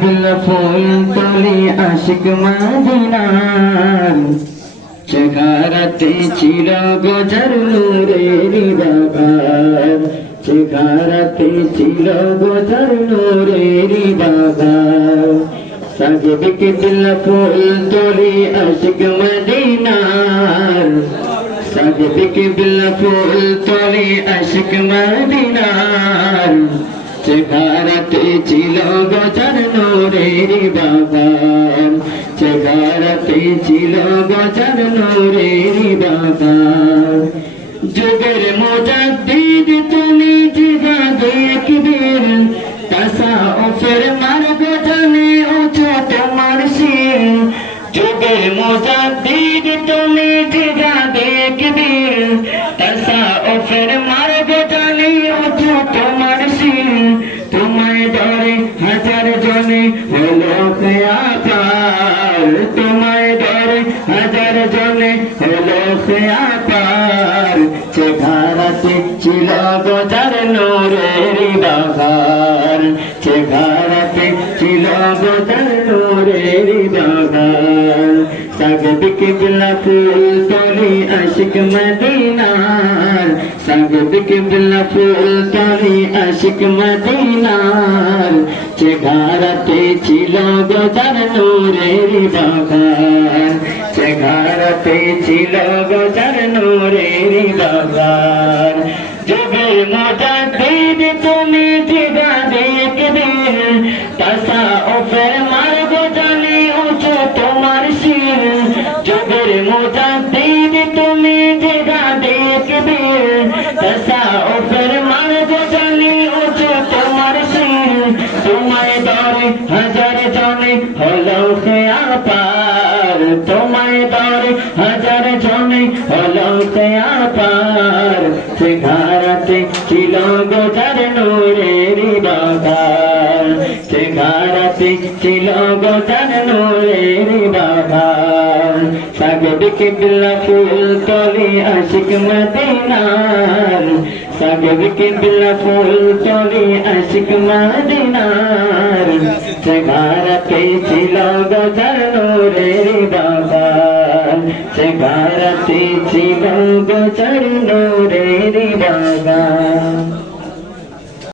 কিবলা ফুল তলে আশিক মদিনার চেহারাতে ছিল গজার নূরের বাগান চেহারাতে ছিল গজার নূরের বাগান সাজেদ কিবলা ফুল তলে আশিক মদিনার সাজেদ কিবলা ফুল তলে আশিক মদিনার চেহারাতে ছিল গজার নূরের বাগান চেহারাতে ছিল গজার নূরের বাগান যুগের মুজাদ্দিদ তুমি জিহাদে কিবির তাসাউফের মার্গ জানে উঁচু তোমার শির যুগের মুজাদ্দিদ তুমি জিহাদে কিবির তাসাউফের মার্গ জানে উঁচু তোমার শির তোমায় ধরে হাজার জনে হলো খেয়াপার তোমায় ধরে হাজার জনে হলো খেয়াপার চেহারাতে ছিল গজার নূরের বাগান চেহারাতে ছিল গজার নূরের বাগান সাজেদ কিবলা ফুল তলে আশিক মদিনার সাজেদ কিবলা ফুল তলে আশিক মদিনার চেহারাতে ছিল গজার নূরের বাগান চেহারাতে ছিল গজার নূরের বাগান যুগের মুজাদ্দিদ তুমি জিহাদে কিবির তাসাউফের মার্গ জানে উঁচু তোমার শির যুগের মুজাদ্দিদ তুমি জিহাদে কিবির তাসাউফের মার্গ জানে উঁচু তোমার শির তোমায় ধরে হাজার জনে হলো খেয়াপার তোমায় ধরে হাজার জনে হলো খেয়াপার চেহারাতে ছিল গজার নূরের বাগান চেহারাতে ছিল গজার নূরের বাগান সাজেদ কিবলা ফুল তলে আশিক মদিনার সাজেদ কিবলা ফুল তলে আশিক মদিনার চেহারাতে ছিল গজার নূরের বাগান চেহারাতে ছিল গজার নূরের বাগান।